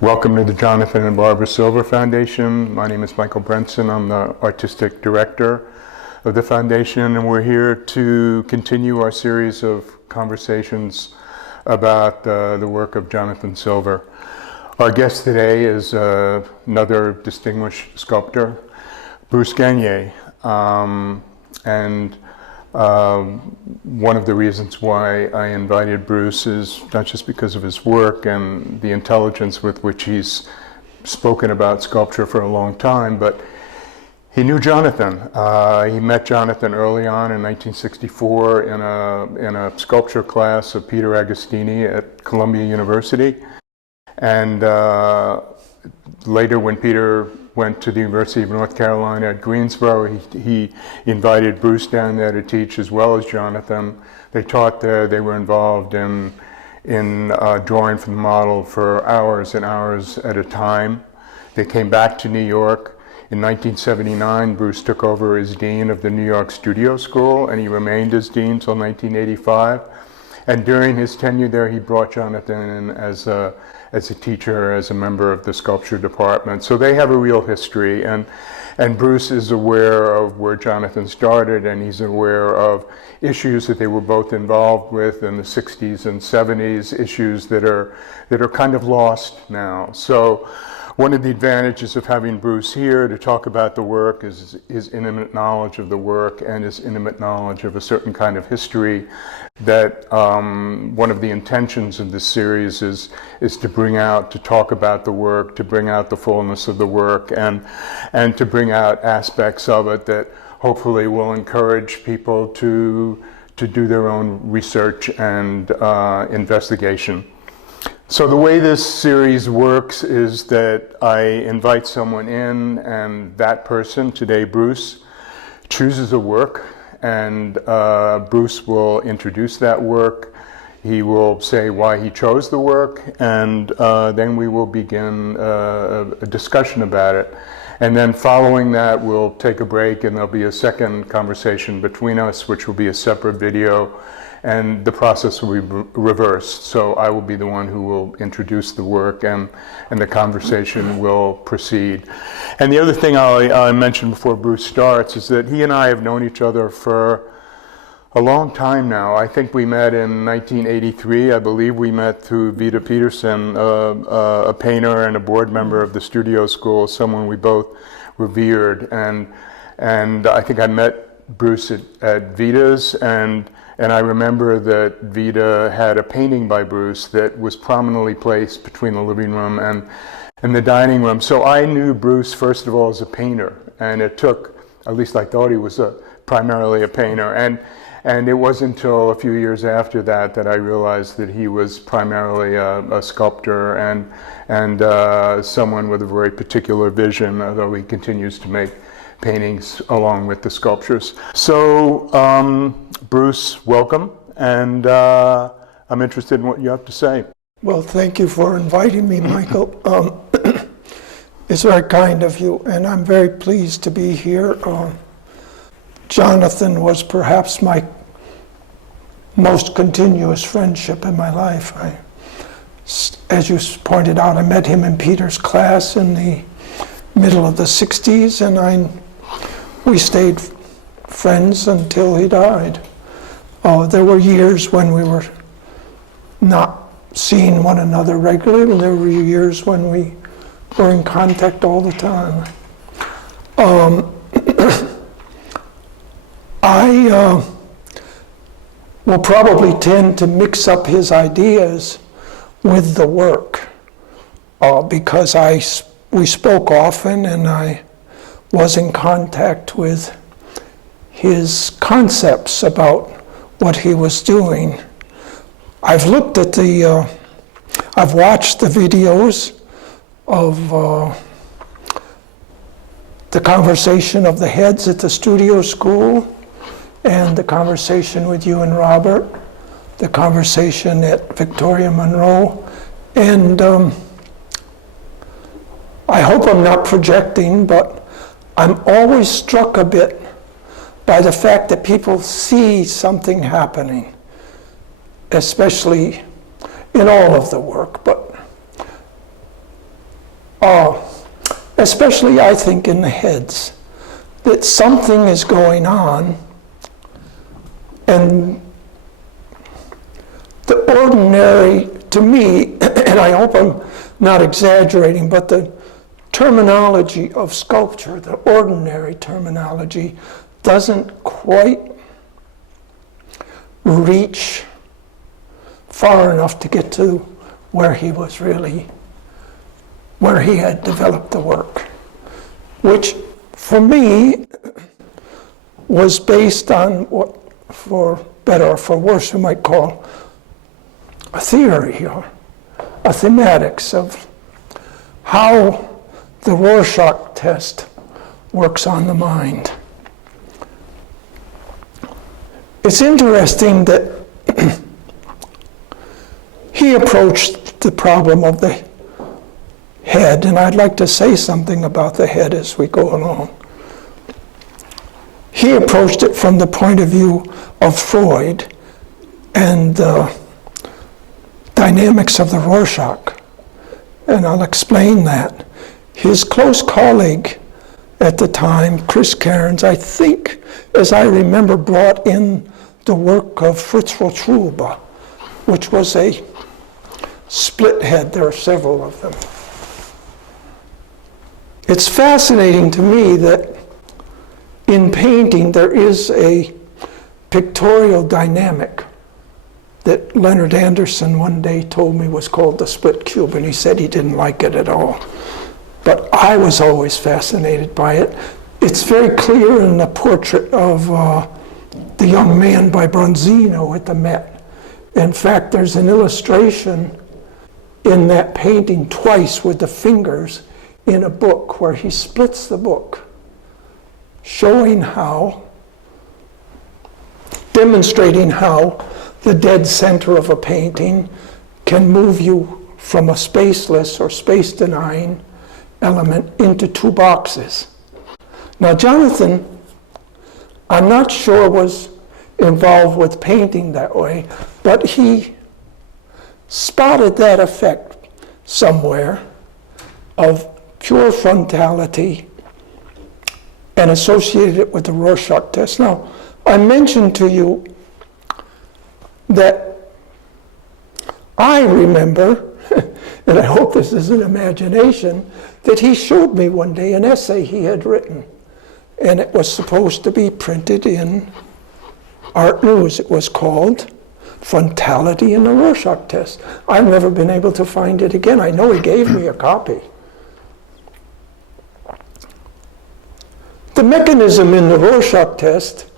Welcome to the Jonathan and Barbara Silver Foundation. My name is Michael Brenson. I'm the Artistic Director of the Foundation, and we're here to continue our series of conversations about the work of Jonathan Silver. Our guest today is another distinguished sculptor, Bruce Gagnier. One of the reasons why I invited Bruce is not just because of his work and the intelligence with which he's spoken about sculpture for a long time, but he knew Jonathan. He met Jonathan early on in 1964 in a sculpture class of Peter Agostini at Columbia University. And later, when Peter went to the University of North Carolina at Greensboro, he invited Bruce down there to teach as well as Jonathan. They taught there. They were involved in drawing from the model for hours and hours at a time. They came back to New York. In 1979, Bruce took over as dean of the New York Studio School, and he remained as dean until 1985. And during his tenure there, he brought Jonathan in as a teacher, as a member of the sculpture department. So they have a real history, and Bruce is aware of where Jonathan started, and he's aware of issues that they were both involved with in the 60s and 70s, issues that are kind of lost now. So one of the advantages of having Bruce here to talk about the work is his intimate knowledge of the work and his intimate knowledge of a certain kind of history that one of the intentions of this series is to talk about the work, to bring out the fullness of the work, and to bring out aspects of it that hopefully will encourage people to do their own research and investigation. So the way this series works is that I invite someone in, and that person, today Bruce, chooses a work, and Bruce will introduce that work. He will say why he chose the work, and then we will begin a discussion about it. And then following that, we'll take a break, and there'll be a second conversation between us, which will be a separate video. And the process will be reversed. So I will be the one who will introduce the work, and the conversation will proceed. And the other thing I mentioned before Bruce starts is that he and I have known each other for a long time now. I think we met in 1983. I believe we met through Vida Peterson, a painter and a board member of the studio school, someone we both revered. And I think I met Bruce at Vida's, and I remember that Vida had a painting by Bruce that was prominently placed between the living room and the dining room. So I knew Bruce, first of all, as a painter, and it took, at least I thought he was primarily a painter. And it wasn't until a few years after that I realized that he was primarily a sculptor and someone with a very particular vision, although he continues to make paintings along with the sculptures. So Bruce, welcome, and I'm interested in what you have to say. Well, thank you for inviting me, Michael. It's very kind of you, and I'm very pleased to be here. Jonathan was perhaps my most continuous friendship in my life. As you pointed out, I met him in Peter's class in the middle of the 60s, and we stayed friends until he died. There were years when we were not seeing one another regularly, and there were years when we were in contact all the time. I will probably tend to mix up his ideas with the work because we spoke often, and I was in contact with his concepts about what he was doing. I've looked at I've watched the videos of the conversation of the heads at the studio school, and the conversation with you and Robert, the conversation at Victoria Monroe, and I hope I'm not projecting, but I'm always struck a bit by the fact that people see something happening, especially in all of the work, but especially I think in the heads, that something is going on, and the ordinary, to me, and I hope I'm not exaggerating, but the terminology of sculpture, the ordinary terminology, doesn't quite reach far enough to get to where he was really, where he had developed the work, which for me was based on what, for better or for worse, we might call a theory or a thematics of how the Rorschach test works on the mind. It's interesting that he approached the problem of the head, and I'd like to say something about the head as we go along. He approached it from the point of view of Freud and the dynamics of the Rorschach, and I'll explain that. His close colleague at the time, Chris Cairns, I think, as I remember, brought in the work of Fritz Rotruba, which was a split head. There are several of them. It's fascinating to me that in painting there is a pictorial dynamic that Leonard Anderson one day told me was called the split cube, and he said he didn't like it at all. But I was always fascinated by it. It's very clear in the portrait of the young man by Bronzino at the Met. In fact, there's an illustration in that painting twice with the fingers in a book where he splits the book, showing how, demonstrating how the dead center of a painting can move you from a spaceless or space-denying element into two boxes. Now, Jonathan, I'm not sure was involved with painting that way, but he spotted that effect somewhere of pure frontality and associated it with the Rorschach test. Now, I mentioned to you that I remember, and I hope this isn't imagination, that he showed me one day an essay he had written, and it was supposed to be printed in Art News. It was called Frontality in the Rorschach Test. I've never been able to find it again. I know he gave me a copy. The mechanism in the Rorschach test,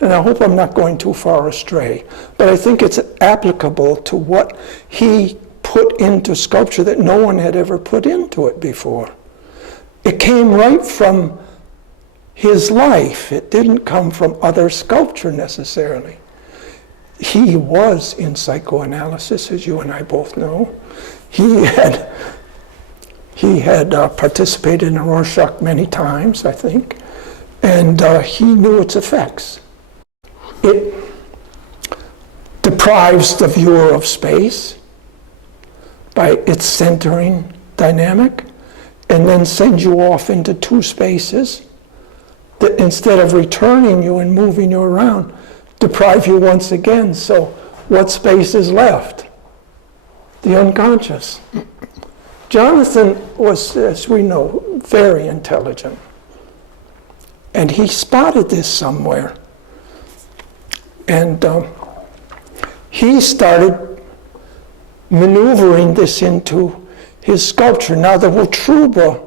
and I hope I'm not going too far astray, but I think it's applicable to what he put into sculpture that no one had ever put into it before. It came right from his life. It didn't come from other sculpture necessarily. He was in psychoanalysis, as you and I both know. He had participated in Rorschach many times, I think, and he knew its effects. It deprives the viewer of space by its centering dynamic, and then sends you off into two spaces that, instead of returning you and moving you around, deprive you once again. So what space is left? The unconscious. Jonathan was, as we know, very intelligent. And he spotted this somewhere. And he started maneuvering this into his sculpture. Now, the Rotruba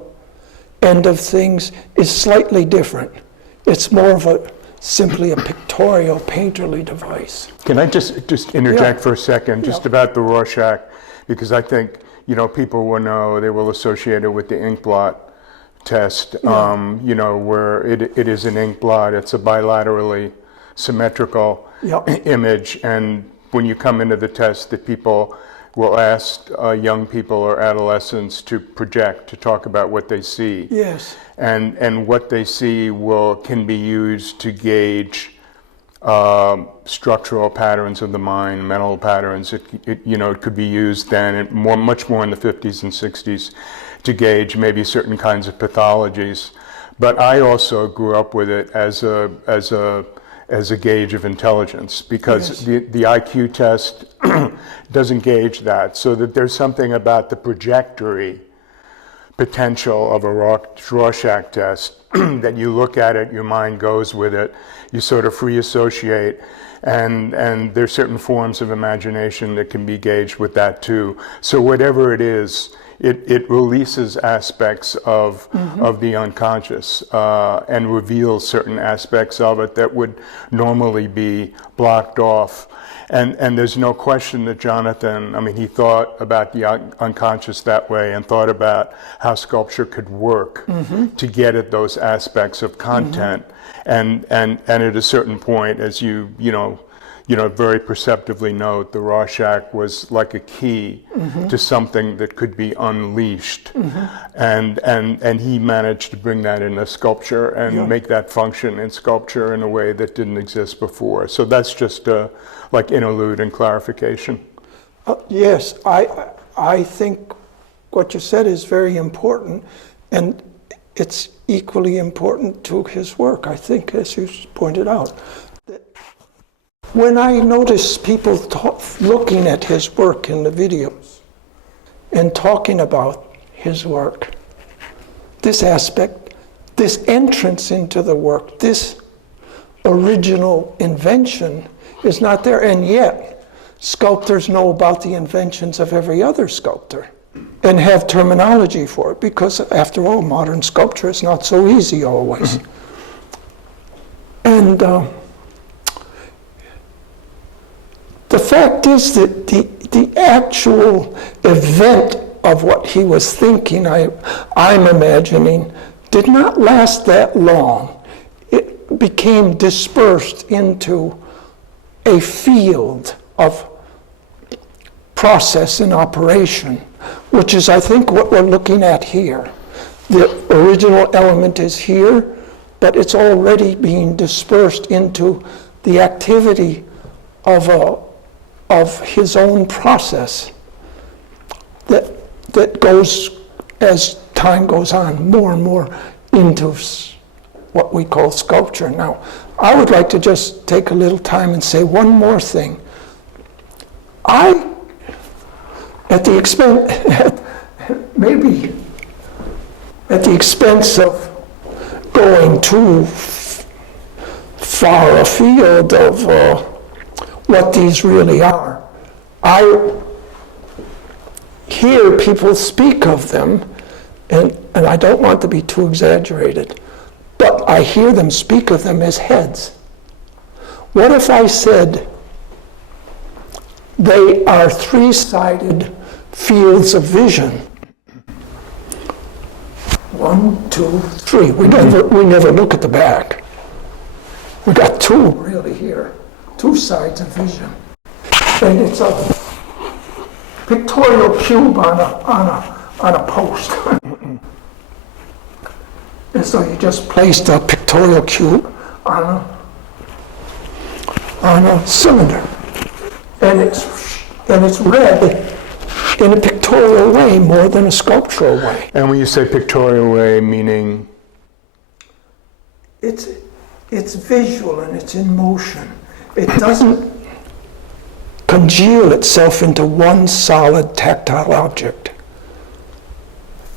end of things is slightly different. It's more of simply a pictorial, painterly device. Can I just interject for a second, just about the Rorschach, because I think, people will know, they will associate it with the ink blot test, where it is an ink blot. It's a bilaterally symmetrical image, and when you come into the test, the people will ask young people or adolescents to project, to talk about what they see. Yes. And what they see can be used to gauge structural patterns of the mind, mental patterns. It could be used then, much more in the 50s and 60s, to gauge maybe certain kinds of pathologies. But I also grew up with it as a gauge of intelligence, because Yes. the IQ test doesn't gauge that. So that there's something about the trajectory potential of a Rorschach test that you look at it, your mind goes with it, you sort of free associate, and there's certain forms of imagination that can be gauged with that too. So whatever it is, it releases aspects of the unconscious and reveals certain aspects of it that would normally be blocked off. And there's no question that Jonathan, I mean, he thought about the unconscious that way, and thought about how sculpture could work to get at those aspects of content. And at a certain point, as you very perceptively note, the Rorschach was like a key to something that could be unleashed. And he managed to bring that into sculpture and make that function in sculpture in a way that didn't exist before. So that's just like interlude and clarification. Yes, I think what you said is very important, and it's equally important to his work, I think, as you pointed out. When I notice people looking at his work in the videos and talking about his work, this aspect, this entrance into the work, this original invention is not there, and yet sculptors know about the inventions of every other sculptor and have terminology for it, because after all, modern sculpture is not so easy always. And the fact is that the actual event of what he was thinking, I'm imagining, did not last that long. It became dispersed into a field of process and operation, which is, I think, what we're looking at here. The original element is here, but it's already being dispersed into the activity of his own process that goes, as time goes on, more and more into what we call sculpture. Now, I would like to just take a little time and say one more thing. At the expense of going too far afield of what these really are, I hear people speak of them, and I don't want to be too exaggerated, but I hear them speak of them as heads. What if I said they are three-sided fields of vision? 1, 2, 3. We never look at the back. We got two really here, two sides of vision, and it's a pictorial cube on a post. And so you just placed a pictorial cube on a cylinder, and it's read in a pictorial way more than a sculptural way. And when you say pictorial way, meaning? It's visual and it's in motion. It doesn't congeal itself into one solid tactile object.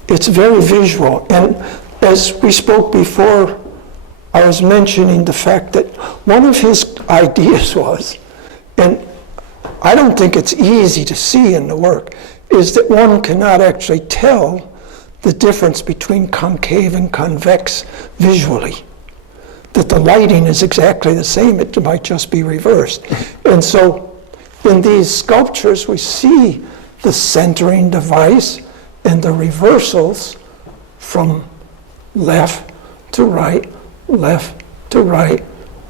It's very visual. And as we spoke before, I was mentioning the fact that one of his ideas was, and I don't think it's easy to see in the work, is that one cannot actually tell the difference between concave and convex visually. That the lighting is exactly the same, it might just be reversed. And so in these sculptures we see the centering device and the reversals from left to right,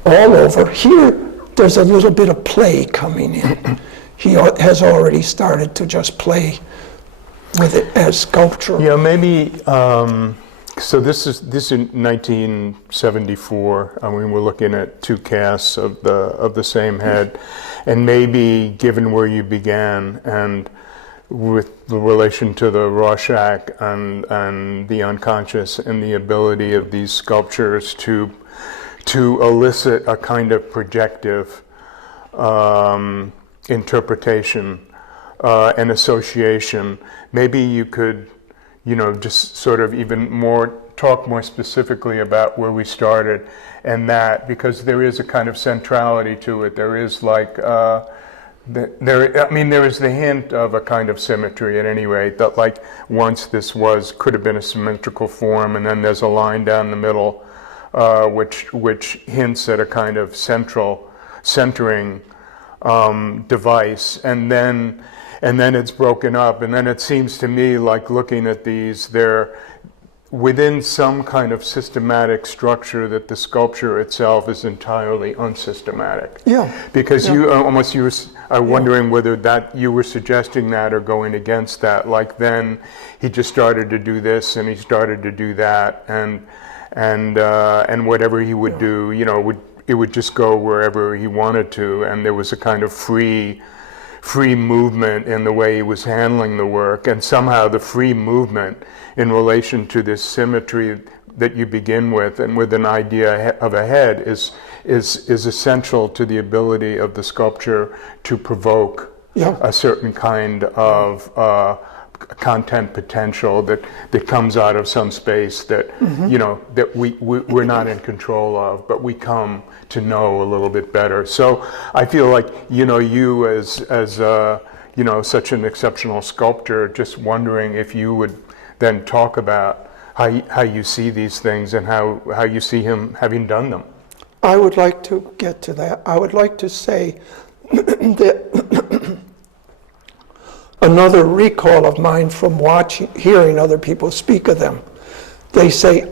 all over. Here there's a little bit of play coming in. He has already started to just play with it as sculpture. Yeah, maybe So this is in 1974. I mean, we're looking at two casts of the same head, and maybe given where you began and with the relation to the Rorschach and the unconscious and the ability of these sculptures to elicit a kind of projective interpretation and association, maybe you could, just sort of talk more specifically about where we started and that, because there is a kind of centrality to it. There is like, there is the hint of a kind of symmetry at any rate, that like once this could have been a symmetrical form, and then there's a line down the middle which hints at a kind of centering device, and then it's broken up, and then it seems to me like looking at these, they're within some kind of systematic structure that the sculpture itself is entirely unsystematic. Yeah. Because you are wondering whether that you were suggesting that or going against that. Like then he just started to do this and he started to do that, and whatever he would do, it would just go wherever he wanted to, and there was a kind of free movement in the way he was handling the work, and somehow the free movement in relation to this symmetry that you begin with, and with an idea of a head, is essential to the ability of the sculpture to provoke a certain kind of content potential that comes out of some space that that we're not in control of, but we come to know a little bit better. So I feel like you as such an exceptional sculptor, just wondering if you would then talk about how you see these things and how you see him having done them. I would like to get to that. I would like to say that another recall of mine from hearing other people speak of them, they say,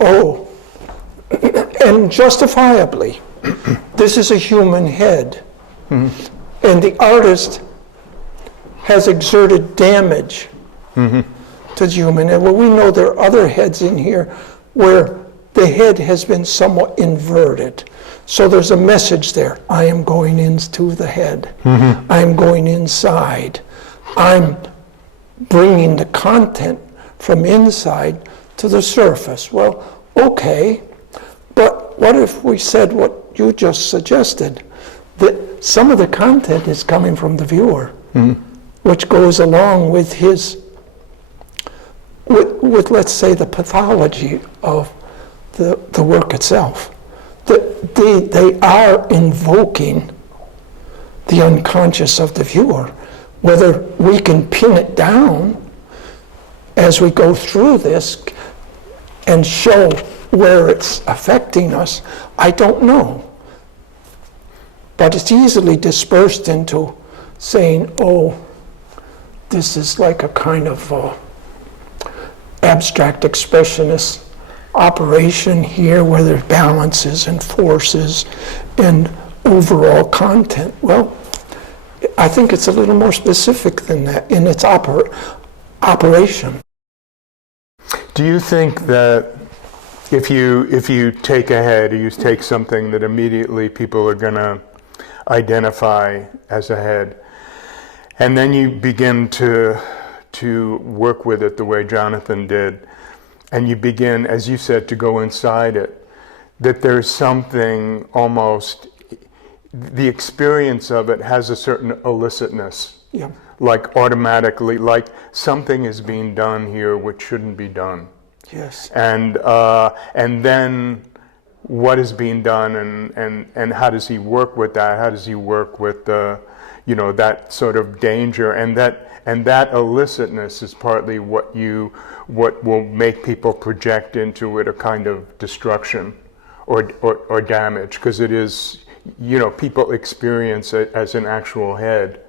and justifiably, this is a human head, and the artist has exerted damage to the human head. Well, we know there are other heads in here where the head has been somewhat inverted. So there's a message there. I am going into the head. I am going inside. I'm bringing the content from inside to the surface. Well, okay, but what if we said what you just suggested, that some of the content is coming from the viewer, which goes along with with let's say the pathology of the work itself. That they are invoking the unconscious of the viewer. Whether we can pin it down as we go through this and show where it's affecting us, I don't know. But it's easily dispersed into saying, this is like a kind of abstract expressionist operation here where there's balances and forces and overall content. Well, I think it's a little more specific than that in its operation. Do you think that if you take a head, or you take something that immediately people are going to identify as a head, and then you begin to work with it the way Jonathan did, and you begin, as you said, to go inside it, that there's something almost, the experience of it has a certain illicitness, like automatically, like something is being done here which shouldn't be done. Yes. And then what is being done, and how does he work with that? How does he work with the, that sort of danger, and that illicitness is partly what will make people project into it a kind of destruction or damage, because it is, people experience it as an actual head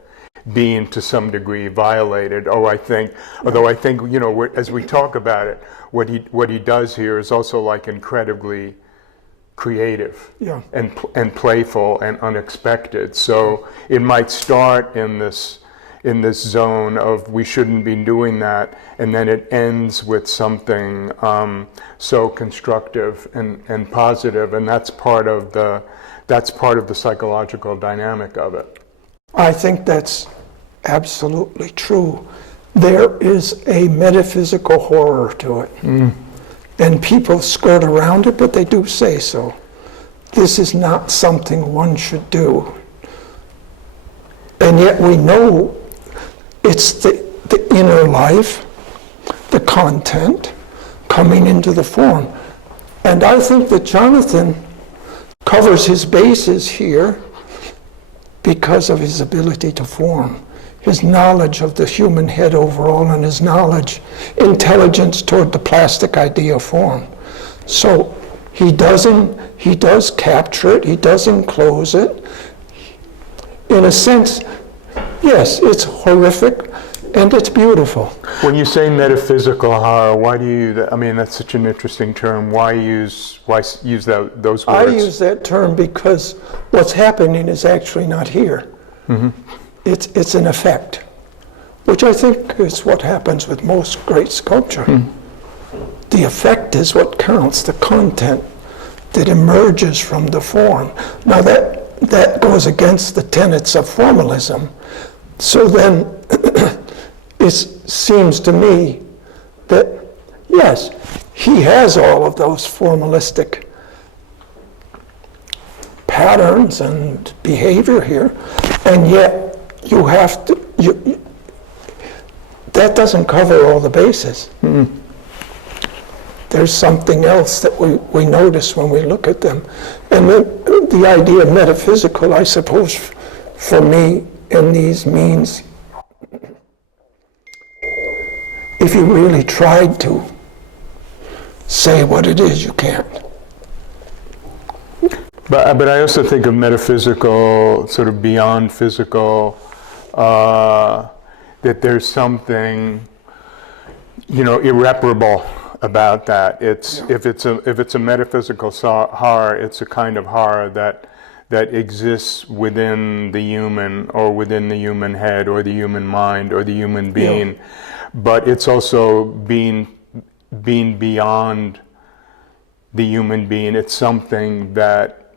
being to some degree violated. Although I think, as we talk about it, what he does here is also like incredibly creative and playful and unexpected. So it might start in this zone of we shouldn't be doing that, and then it ends with something so constructive and positive, and that's part of the psychological dynamic of it. I think that's absolutely true. There is a metaphysical horror to it. And people skirt around it, but they do say so. This is not something one should do. And yet we know it's the inner life, the content, coming into the form. And I think that Jonathan covers his bases here because of his ability to form, his knowledge of the human head overall, and his intelligence toward the plastic idea of form. So he does capture it, he does enclose it. In a sense, yes, it's horrific and it's beautiful. When you say metaphysical horror, why do you? I mean, that's such an interesting term. Why use those words? I use that term because what's happening is actually not here. Mm-hmm. It's an effect, which I think is what happens with most great sculpture. The effect is what counts, the content that emerges from the form. Now that goes against the tenets of formalism. So then it seems to me that, yes, he has all of those formalistic patterns and behavior here, and yet you have to, that doesn't cover all the bases. There's something else that we notice when we look at them. And the idea of metaphysical, I suppose, for me, in these means, if you really tried to say what it is, you can't. But I also think of metaphysical, sort of beyond physical, that there's something, irreparable about that. If it's a metaphysical horror, it's a kind of horror that exists within the human, or within the human head, or the human mind, or the human being. Yeah. But it's also being beyond the human being. It's something that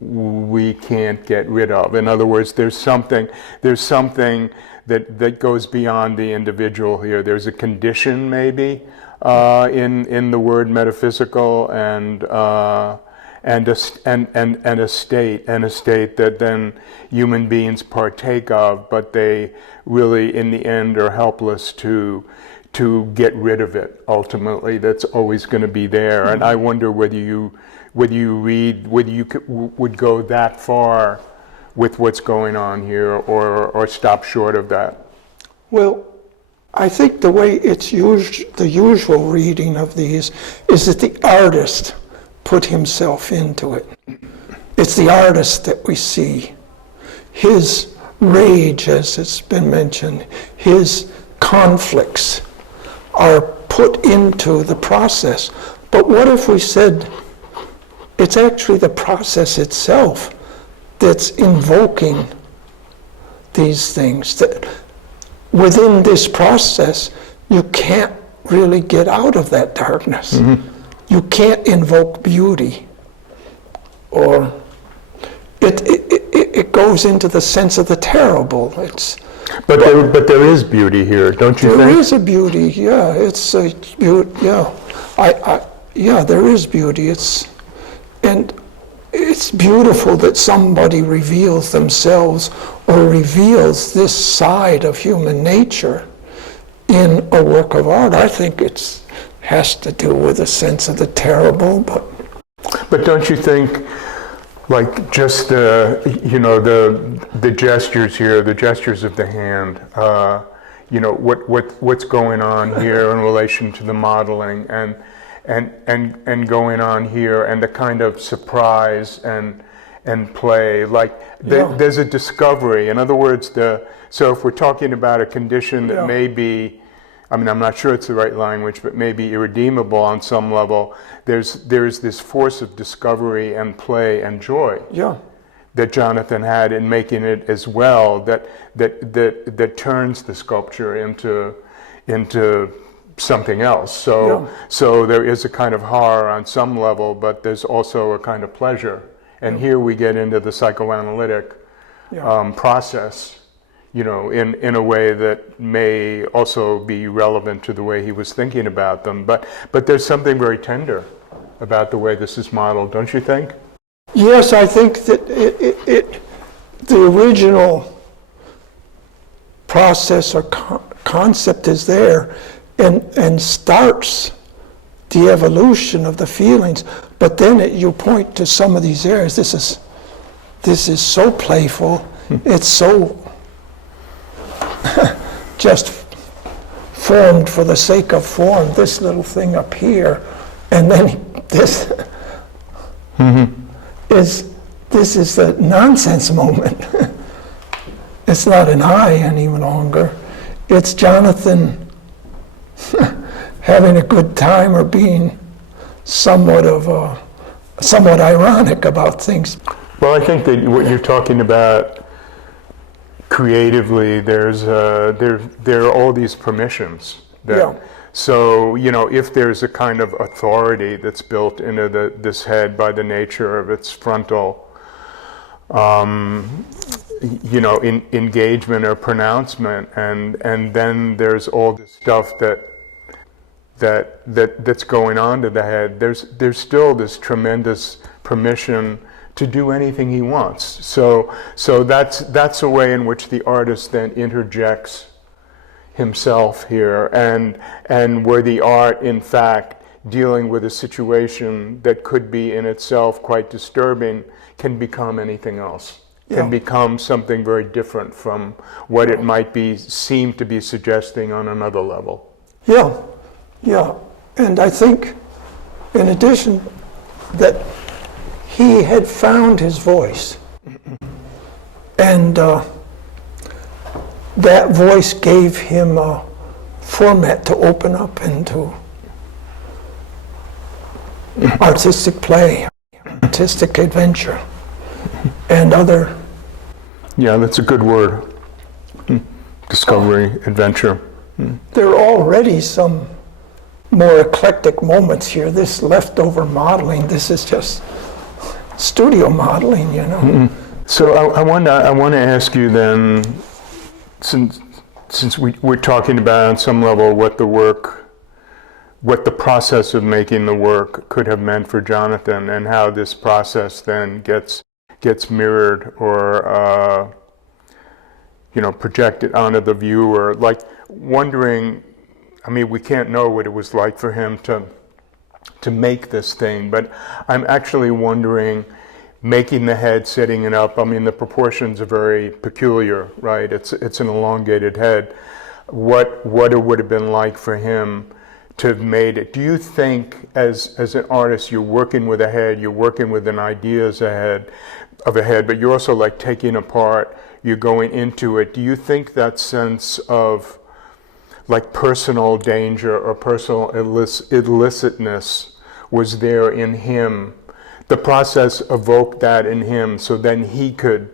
we can't get rid of. In other words, there's something that goes beyond the individual here. There's a condition, maybe, in the word metaphysical, and a state that then human beings partake of, but they really, in the end, are helpless to get rid of it. Ultimately, that's always going to be there. And I wonder whether you would go that far with what's going on here, or stop short of that. Well, I think the way it's used, the usual reading of these, is that the artist put himself into it. It's the artist that we see. His rage, as it's been mentioned, his conflicts are put into the process. But what if we said it's actually the process itself that's invoking these things? That within this process, you can't really get out of that darkness. Mm-hmm. You can't invoke beauty, or it goes into the sense of the terrible. But there is beauty here, don't you think? There is a beauty, yeah. It's a beauty, yeah. There is beauty. It's beautiful that somebody reveals themselves, or reveals this side of human nature in a work of art. I think it has to do with a sense of the terrible, but don't you think, like, just the gestures here, the gestures of the hand, what's going on here in relation to the modeling, and going on here, and the kind of surprise and play, there's a discovery. In other words, so if we're talking about a condition that may be, I'm not sure it's the right language, but maybe irredeemable on some level, there's this force of discovery and play and joy that Jonathan had in making it as well, that turns the sculpture into something else. So there is a kind of horror on some level, but there's also a kind of pleasure. And here we get into the psychoanalytic process, in a way that may also be relevant to the way he was thinking about them. But there's something very tender about the way this is modeled, don't you think? Yes, I think that the original process or concept is there and starts the evolution of the feelings, but then you point to some of these areas. This is so playful. It's so just formed for the sake of form. This little thing up here, and then this is the nonsense moment. It's not an I any longer. It's Jonathan having a good time or being somewhat ironic about things. Well, I think that what you're talking about creatively, there are all these permissions. So, if there's a kind of authority that's built into this head by the nature of its frontal, engagement or pronouncement, and then there's all this stuff that's going on to the head. There's still this tremendous permission to do anything he wants. So that's a way in which the artist then interjects himself here, and where the art, in fact, dealing with a situation that could be in itself quite disturbing, can become anything else. Can become something very different from what it might seem to be suggesting on another level. Yeah, and I think, in addition, that he had found his voice, and that voice gave him a format to open up into artistic play, artistic adventure, and other. Yeah, that's a good word. Discovery, adventure. There are already some more eclectic moments here. This leftover modeling, this is just studio modeling, So I want to ask you then, since we're talking about on some level what the process of making the work could have meant for Jonathan, and how this process then gets mirrored or projected onto the viewer, like wondering, we can't know what it was like for him to make this thing, but I'm actually wondering, making the head, setting it up, the proportions are very peculiar, right? It's an elongated head. What it would have been like for him to have made it. Do you think, as an artist, you're working with a head, you're working with an idea of a head, but you're also like taking apart, you're going into it. Do you think that sense of like personal danger or personal illicitness was there in him? The process evoked that in him, so then he could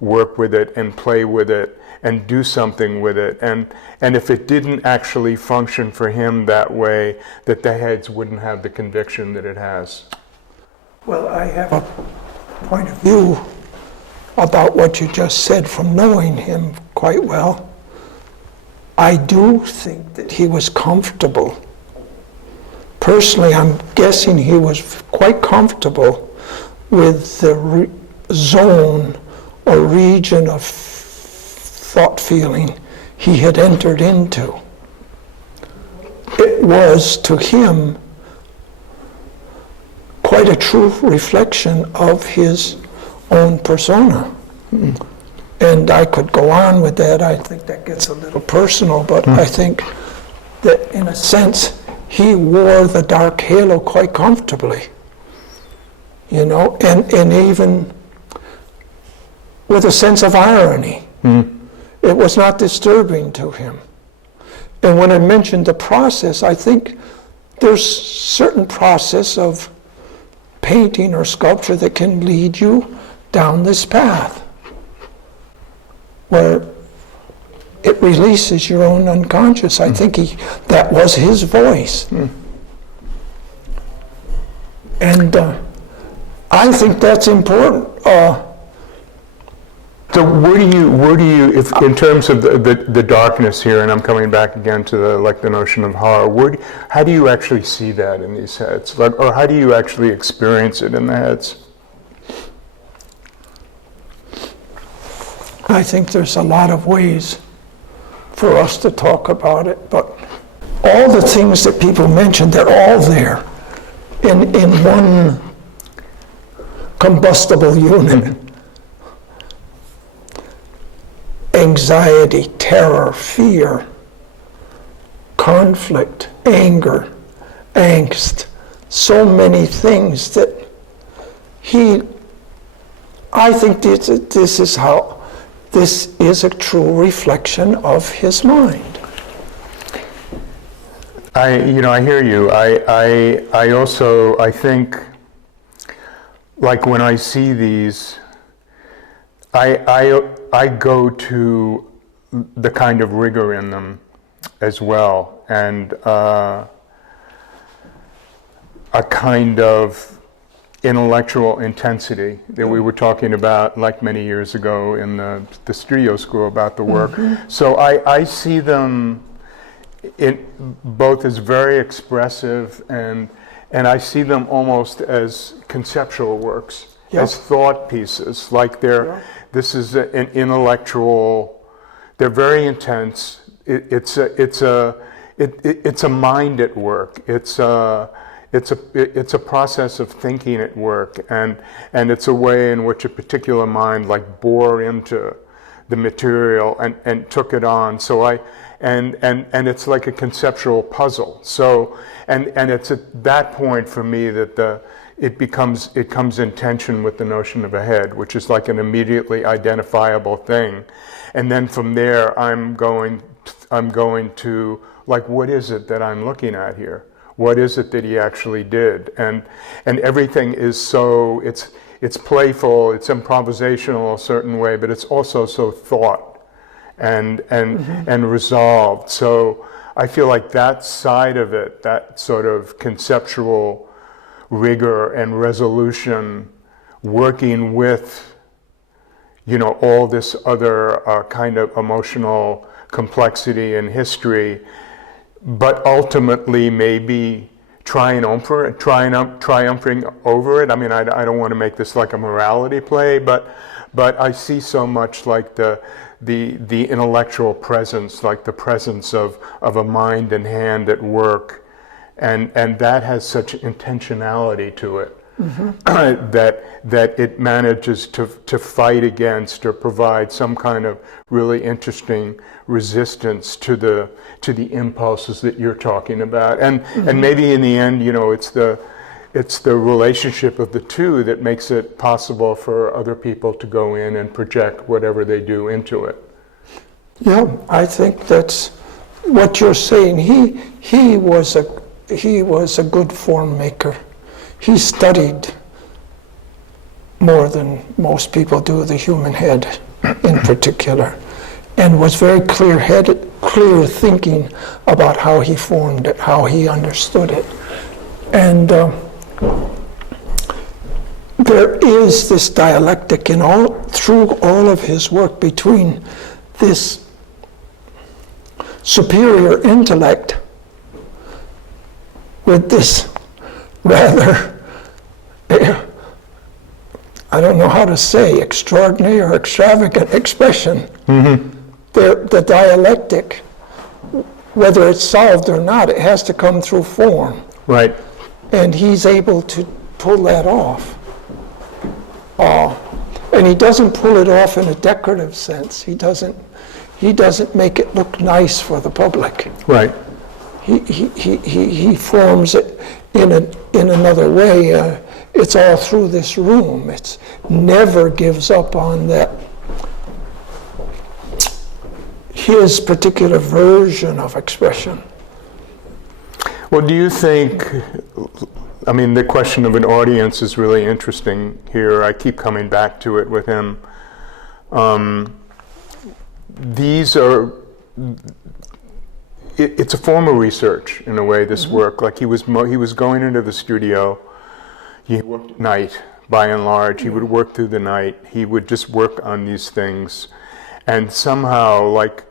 work with it and play with it and do something with it. And if it didn't actually function for him that way, that the heads wouldn't have the conviction that it has. Well, I have a point of view about what you just said from knowing him quite well. I do think that he was comfortable. Personally, I'm guessing he was quite comfortable with the zone or region of thought feeling he had entered into. It was, to him, quite a true reflection of his own persona. And I could go on with that. I think that gets a little personal, but I think that in a sense, he wore the dark halo quite comfortably, and even with a sense of irony. It was not disturbing to him. And when I mentioned the process, I think there's certain process of painting or sculpture that can lead you down this path where it releases your own unconscious. I think that was his voice. And I think that's important. So where do you, if in terms of the darkness here, and I'm coming back again to the notion of horror, how do you actually see that in these heads? Or how do you actually experience it in the heads? I think there's a lot of ways for us to talk about it, but all the things that people mentioned, they're all there in one combustible unit. Anxiety, terror, fear, conflict, anger, angst, so many things that I think this is a true reflection of his mind. I hear you. I also, I think, like when I see these, I go to the kind of rigor in them as well, and a kind of intellectual intensity that we were talking about like many years ago in the studio school about the work. So I see them both as very expressive and I see them almost as conceptual works, as thought pieces, like this is an intellectual, they're very intense. It's a mind at work. It's a process of thinking at work, and it's a way in which a particular mind bore into the material and took it on. So and it's like a conceptual puzzle. So and it's at that point for me that it comes in tension with the notion of a head, which is like an immediately identifiable thing, and then from there I'm going to what is it that I'm looking at here? What is it that he actually did? And everything is so, it's playful, it's improvisational a certain way, but it's also so thought and resolved. So I feel like that side of it, that sort of conceptual rigor and resolution, working with, all this other kind of emotional complexity and history, but ultimately maybe triumphing over it. I mean, I don't want to make this like a morality play, but I see so much like the intellectual presence, like the presence of a mind and hand at work, and that has such intentionality to it. That it manages to fight against or provide some kind of really interesting resistance to the impulses that you're talking about, and maybe in the end, it's the relationship of the two that makes it possible for other people to go in and project whatever they do into it. Yeah, I think that's what you're saying. He was a good form maker. He studied more than most people do the human head in particular, and was very clear-headed, clear thinking about how he formed it, how he understood it. And there is this dialectic through all of his work between this superior intellect with this rather, I don't know how to say, extraordinary or extravagant expression. The dialectic, whether it's solved or not, it has to come through form. Right. And he's able to pull that off. And he doesn't pull it off in a decorative sense. He doesn't make it look nice for the public. Right. He forms it in another way. It's all through this room. It's never gives up on that. His particular version of expression. Well, do you think, I mean, the question of an audience is really interesting here. I keep coming back to it with him. These are, it's a form of research in a way, this work. Like he was going into the studio, he worked at night by and large, he would work through the night, he would just work on these things. And somehow, like,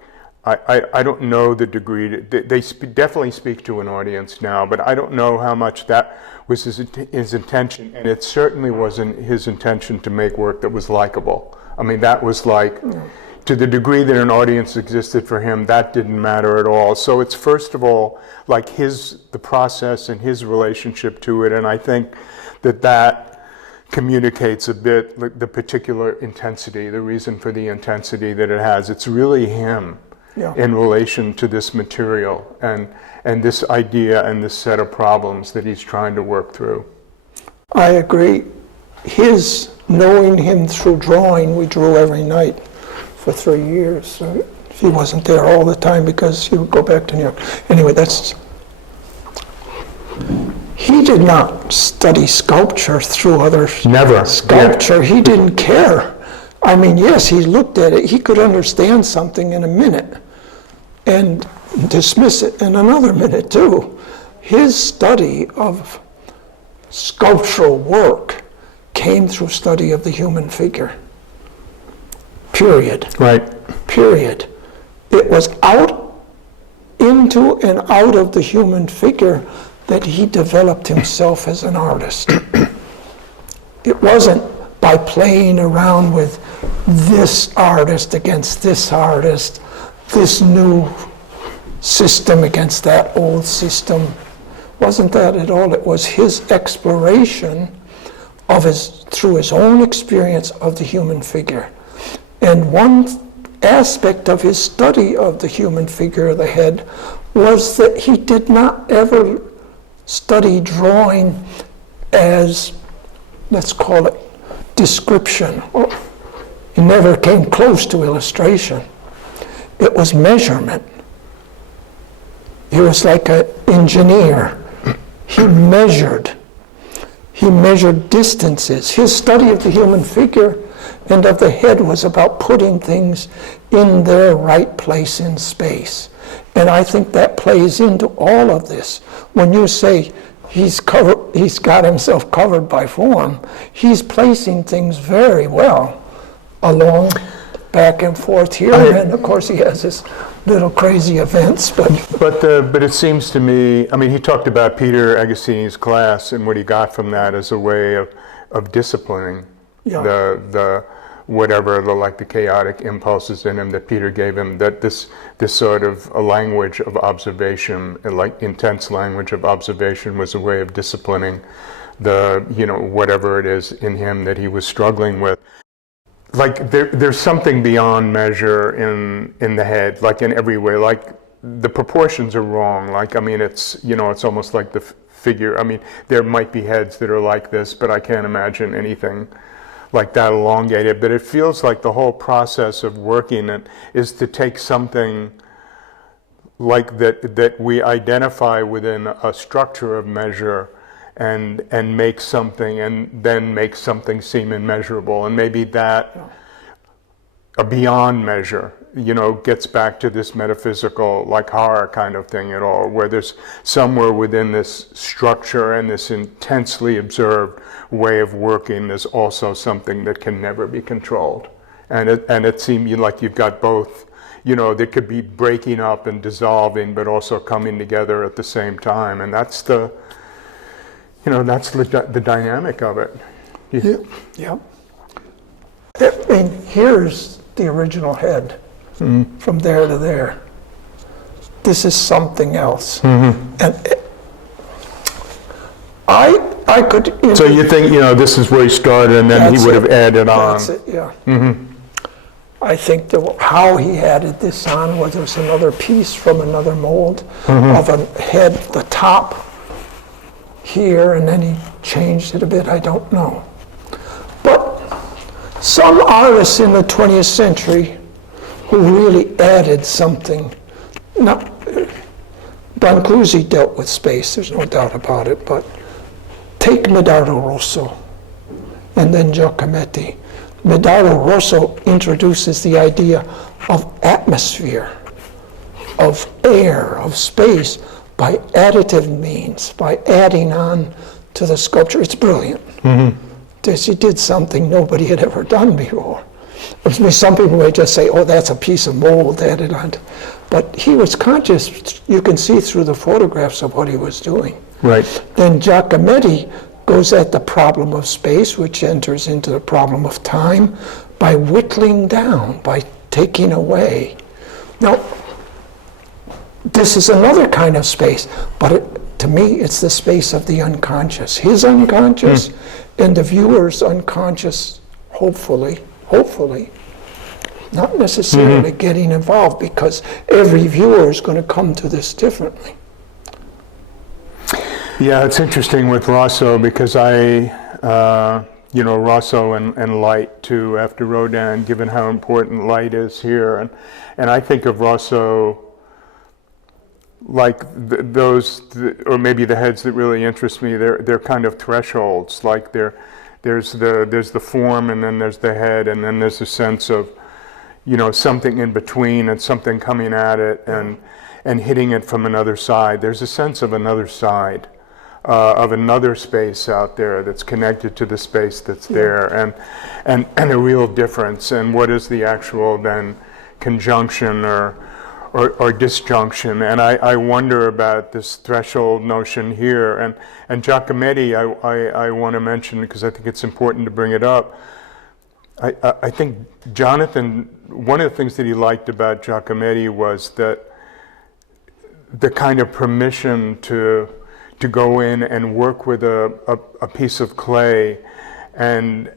I don't know the degree, they definitely speak to an audience now, but I don't know how much that was his intention, and it certainly wasn't his intention to make work that was likable. I mean, that was like, to the degree that an audience existed for him, that didn't matter at all. So it's first of all, like the process and his relationship to it, and I think that communicates a bit like the particular intensity, the reason for the intensity that it has. It's really him. Yeah. In relation to this material and this idea and this set of problems that he's trying to work through. I agree. Knowing him through drawing, we drew every night for 3 years. So he wasn't there all the time because he would go back to New York. Anyway, he did not study sculpture through other sculpture. Yeah. He didn't care. I mean, yes, he looked at it. He could understand something in a minute and dismiss it in another minute too. His study of sculptural work came through study of the human figure. Period. Right. Period. It was into and out of the human figure that he developed himself as an artist. It wasn't by playing around with this artist against this artist, this new system against that old system. Wasn't that at all. It was his exploration through his own experience of the human figure. And one aspect of his study of the human figure of the head was that he did not ever study drawing as, let's call it, description. He never came close to illustration. It was measurement. He was like an engineer. He measured distances. His study of the human figure and of the head was about putting things in their right place in space. And I think that plays into all of this. When you say he's got himself covered by form, he's placing things very well along back and forth here. And of course he has his little crazy events, but it seems to me, I mean, he talked about Peter Agostini's class and what he got from that as a way of disciplining the chaotic impulses in him that Peter gave him, that this sort of a language of observation, like intense language of observation, was a way of disciplining whatever it is in him that he was struggling with. Like there's something beyond measure in the head, like in every way. Like the proportions are wrong. Like, I mean, it's almost like the figure. I mean, there might be heads that are like this, but I can't imagine anything like that elongated. But it feels like the whole process of working it is to take something like that we identify within a structure of measure and make something, and then make something seem immeasurable. And maybe that a beyond measure, gets back to this metaphysical, like horror kind of thing at all, where there's somewhere within this structure and this intensely observed way of working, there's also something that can never be controlled. And it seemed like you've got both, there could be breaking up and dissolving, but also coming together at the same time. And that's the dynamic of it. Yeah. And here's the original head, from there to there. This is something else. Mm-hmm. And I could... So you think, this is where he started, and then he would have added on. That's it, yeah. Mm-hmm. I think how he added this on, whether there's another piece from another mold of a head, the top here, and then he changed it a bit, I don't know. But some artists in the 20th century who really added something. Now, Brancusi dealt with space, there's no doubt about it, but take Medardo Rosso and then Giacometti. Medardo Rosso introduces the idea of atmosphere, of air, of space, by additive means, by adding on to the sculpture. It's brilliant. He did something nobody had ever done before. Some people may just say, oh, that's a piece of mold added on. But he was conscious. You can see through the photographs of what he was doing. Right. Then Giacometti goes at the problem of space, which enters into the problem of time, by whittling down, by taking away. Now, this is another kind of space, but to me, it's the space of the unconscious. His unconscious and the viewer's unconscious, hopefully, not necessarily getting involved, because every viewer is going to come to this differently. Yeah, it's interesting with Rosso, because Rosso and light too, after Rodin, given how important light is here. And I think of Rosso like or maybe the heads that really interest me, they're kind of thresholds. Like there's the form, and then there's the head, and then there's a sense of, something in between, and something coming at it and hitting it from another side. There's a sense of another side. Of another space out there that's connected to the space that's there, and a real difference. And what is the actual then conjunction or disjunction? And I wonder about this threshold notion here. And Giacometti, I want to mention, because I think it's important to bring it up. I think Jonathan, one of the things that he liked about Giacometti was that the kind of permission to go in and work with a piece of clay and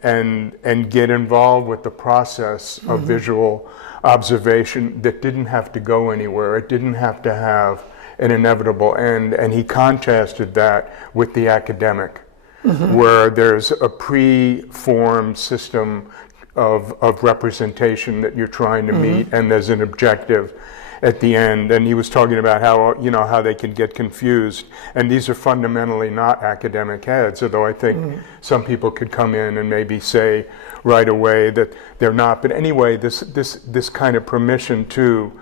get involved with the process of visual observation that didn't have to go anywhere. It didn't have to have an inevitable end. And he contrasted that with the academic, where there's a pre-formed system of representation that you're trying to meet, and there's an objective at the end. And he was talking about how they can get confused, and these are fundamentally not academic heads, although I think some people could come in and maybe say right away that they're not. But anyway, this kind of permission to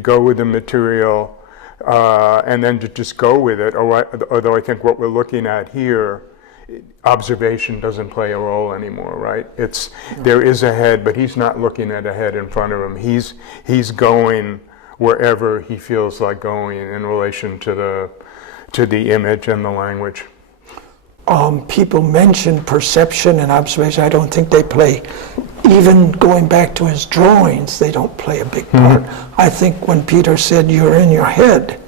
go with the material and then to just go with it, although I think what we're looking at here, observation doesn't play a role anymore, right? There is a head, but he's not looking at a head in front of him. He's going wherever he feels like going in relation to the image and the language. People mention perception and observation. I don't think they play, even going back to his drawings, they don't play a big part. I think when Peter said, you're in your head,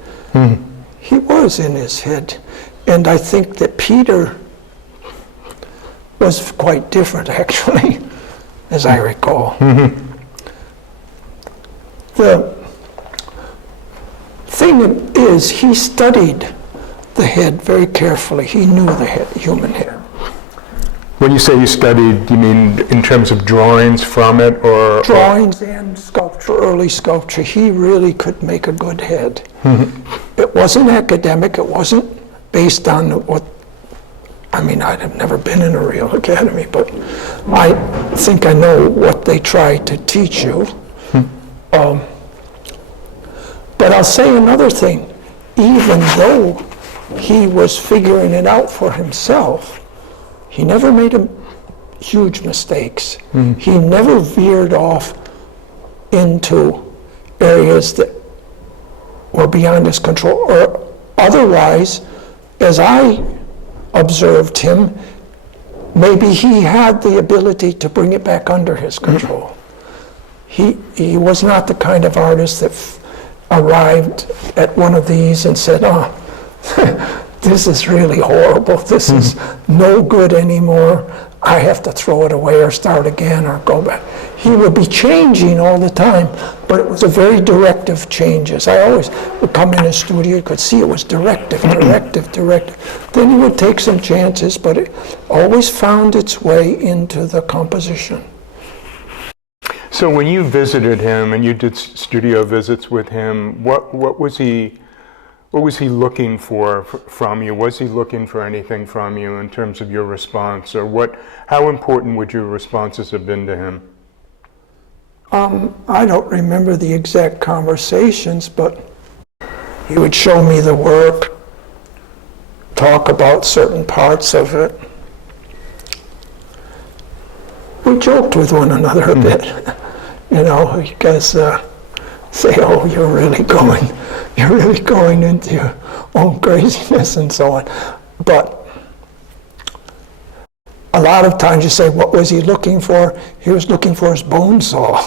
he was in his head. And I think that Peter was quite different, actually, as I recall. The thing is, he studied the head very carefully. He knew the head, human head. When you say you studied, you mean in terms of drawings from it, or drawings and sculpture, early sculpture? He really could make a good head. It wasn't academic. It wasn't based on I'd have never been in a real academy, but I think I know what they try to teach you. But I'll say another thing. Even though he was figuring it out for himself, he never made huge mistakes. He never veered off into areas that were beyond his control, or otherwise, as I observed him, maybe he had the ability to bring it back under his control. He was not the kind of artist that arrived at one of these and said, this is really horrible, this is no good anymore, I have to throw it away or start again or go back. He would be changing all the time, but it was a very directive changes. I always would come in his studio, you could see it was directive. Then he would take some chances, but it always found its way into the composition. So when you visited him and you did studio visits with him, what was he looking for from you? Was he looking for anything from you in terms of your response, or how important would your responses have been to him? I don't remember the exact conversations, but he would show me the work, talk about certain parts of it. We joked with one another a bit, you guys say, "Oh, you're really going into your own craziness," and so on. But a lot of times you say, what was he looking for? He was looking for his bone saw,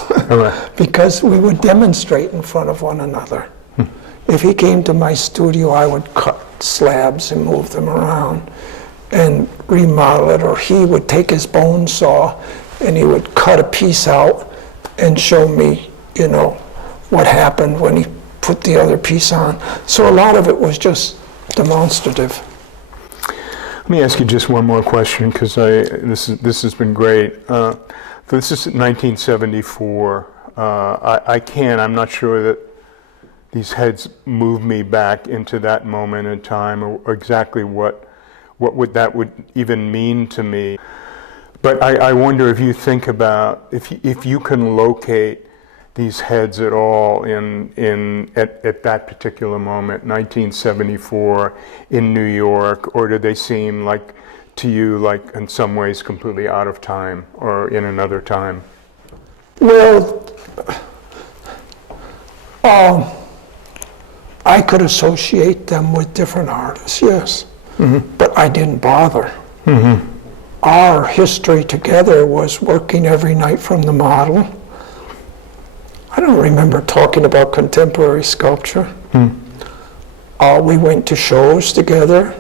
because we would demonstrate in front of one another. If he came to my studio, I would cut slabs and move them around and remodel it, or he would take his bone saw and he would cut a piece out and show me, what happened when he put the other piece on. So a lot of it was just demonstrative. Let me ask you just one more question, because this has been great. This is 1974. I'm not sure that these heads move me back into that moment in time, or exactly what that would even mean to me. But I wonder if you think about if you can locate these heads at all at that particular moment, 1974 in New York, or do they seem to you in some ways completely out of time or in another time? Well, I could associate them with different artists, yes, but I didn't bother. Our history together was working every night from the model. I don't remember talking about contemporary sculpture. We went to shows together.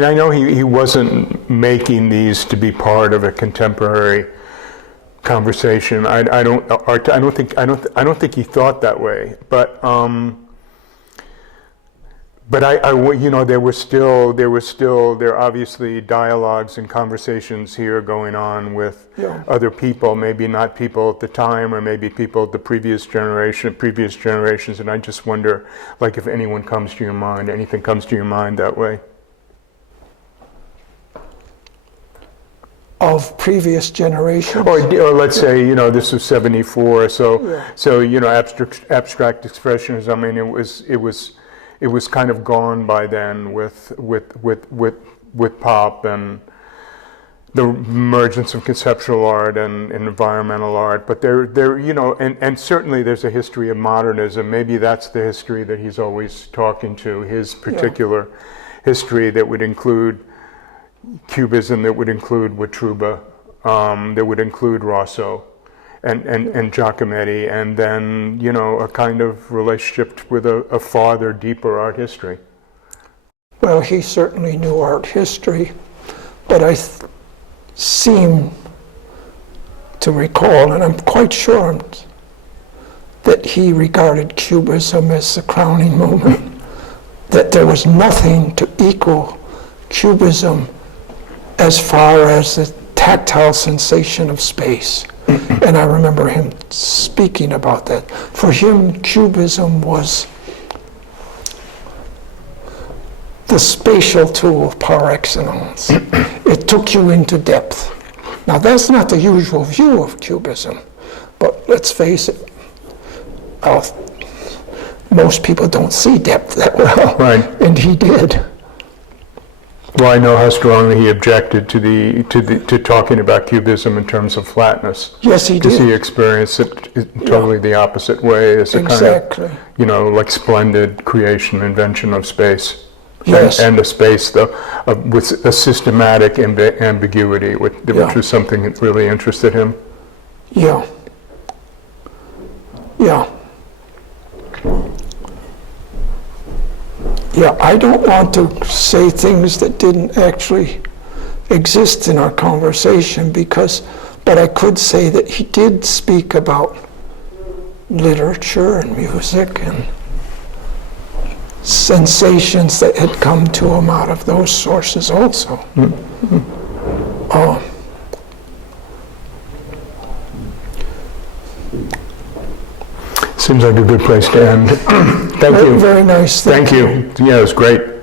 I know he wasn't making these to be part of a contemporary conversation. I don't think he thought that way. But there were obviously dialogues and conversations here going on with other people, maybe not people at the time, or maybe people at the previous generations, and I just wonder, if anything comes to your mind that way. Of previous generations? Or let's say, this was 74, so abstract expressionism, it was kind of gone by then with pop and the emergence of conceptual art and environmental art. But and certainly there's a history of modernism. Maybe that's the history that he's always talking to, his particular history that would include Cubism, that would include Witruba, that would include Rosso and Giacometti, and then a kind of relationship with a farther, deeper art history. Well, he certainly knew art history, but I seem to recall, and I'm quite sure, that he regarded Cubism as the crowning moment, that there was nothing to equal Cubism as far as the tactile sensation of space. And I remember him speaking about that. For him, Cubism was the spatial tool par excellence. It took you into depth. Now, that's not the usual view of Cubism, but let's face it, most people don't see depth that well, right. And he did. Well, I know how strongly he objected to talking about Cubism in terms of flatness. Yes, he did. Because he experienced it totally the opposite way, as a exactly. kind of, splendid creation, invention of space. Yes. And a space, though, with a systematic ambiguity, which was something that really interested him. Yeah. Yeah, I don't want to say things that didn't actually exist in our conversation, but I could say that he did speak about literature and music and sensations that had come to him out of those sources also. Seems like a good place to end. Thank you. Very nice. Thank you. Yeah, it was great.